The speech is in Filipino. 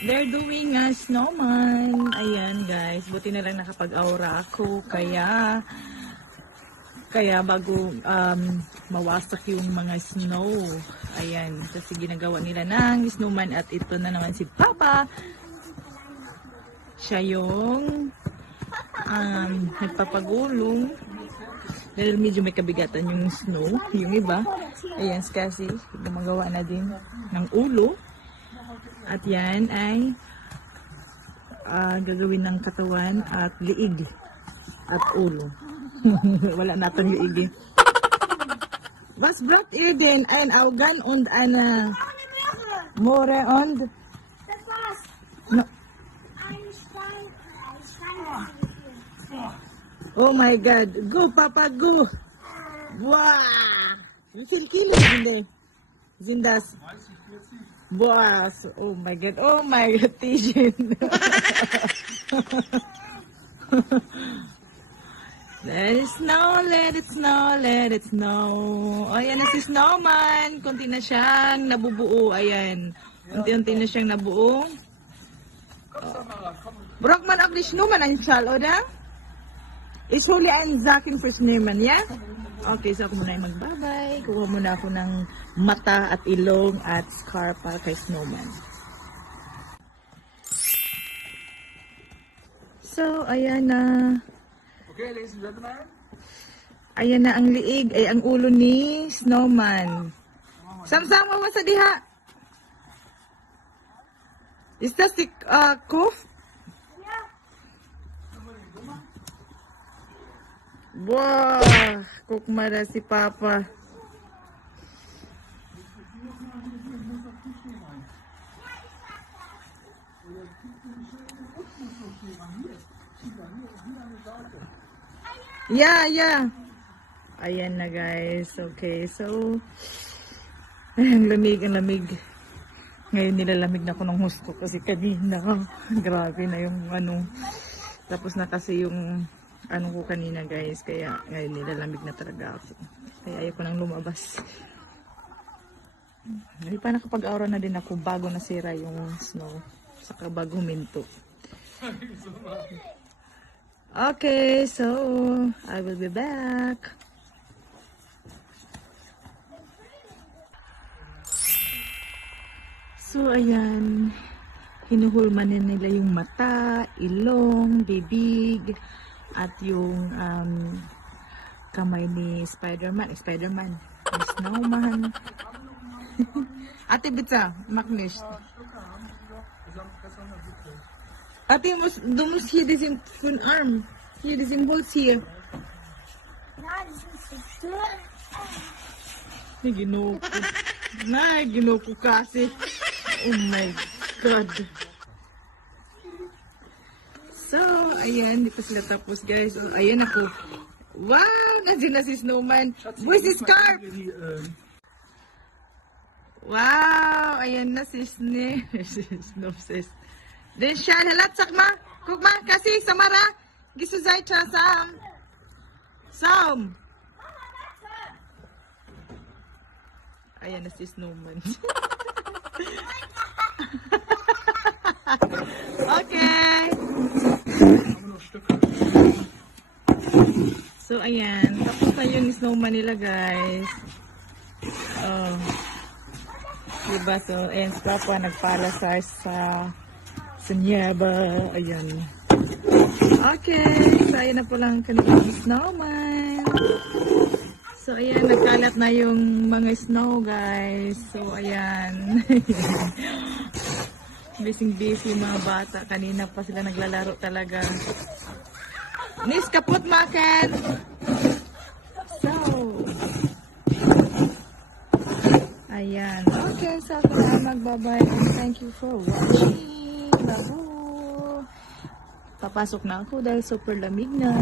They're doing a snowman. Ayan guys, buti na lang nakapag-aura ako. Kaya bago mawasak yung mga snow. Ayan, kasi ginagawa nila ng snowman. At ito na naman si Papa. Siya yung nagpapagulong. Dahil medyo may kabigatan yung snow. Yung iba, ayan kasi gumagawa na din ng ulo. At yan ay gagawin ng katawan at liig at ulo. Wala natin liig eh. Was brought eben ein Augen und eine More und no. Oh my God. Go Papa, go. Wow. Wie viel Kilo sind das? Boah, oh my God, Tijen. Let it snow, let it snow, let it snow. O, ayan na si Snowman. Kunti na siyang nabubuo, ayan. Unti-unti na siyang nabuo. Braucht man auch die Snowman ein Schal, oder? Ich hole einen Sacken für Snowman, ja? Okay, so ako muna yung magbabay. Kuha muna ako ng mata at ilong at scarf para kay Snowman. So, ayan na. Okay, ladies and gentlemen. Ayan na ang liig, ay ang ulo ni Snowman. Samsama mo sa diha. Is that the Kopf? Wow, kukmara si Papa. Yeah. Ayan na guys. Okay, so ang lamig. Ngayon nilalamig na ako ng husto kasi kanina. Grabe na yung tapos na kasi yung ko kanina guys, kaya ngayon nilalamig na talaga ako. Kaya ayoko nang lumabas. Hindi pa nakapag-aura na din ako bago nasira yung snow. Saka bago huminto. Okay, so I will be back. So ayan, hinuhulman nila yung mata, ilong, bibig, at yung kamay ni Spider-Man, ni Snowman. Ate, bitte, mach nicht. Ate, du musst hier diesen für den Arm. Hier, diesen Holz hier. Ginoko kasi. Oh my God. So, ayan, di pa sila tapos guys. So, ayan ako. Wow! Nandiyan na si Snowman. Where's the scarf? Wow! Ayan na si Snowman. Den Schal, halat, sag mal. Guck mal, kasi, Samara. Gehst du Seite, Sam. Ayan na si Snowman. Okay. So, ayan. Tapos na yung snowman nila, guys. Oh. Diba? So, ayan, si Papa nagpala sa Niaba. Ayan. Okay. So, ayan na po lang kanilang snowman. So, ayan. Nagkalat na yung mga snow, guys. So, ayan. Busy mga bata. Kanina pa sila naglalaro talaga. Nis, kaput makan! So, ayan. Okay, so ako na magbabay. Thank you for watching. Babu! Papasok na ako dahil super lamig na.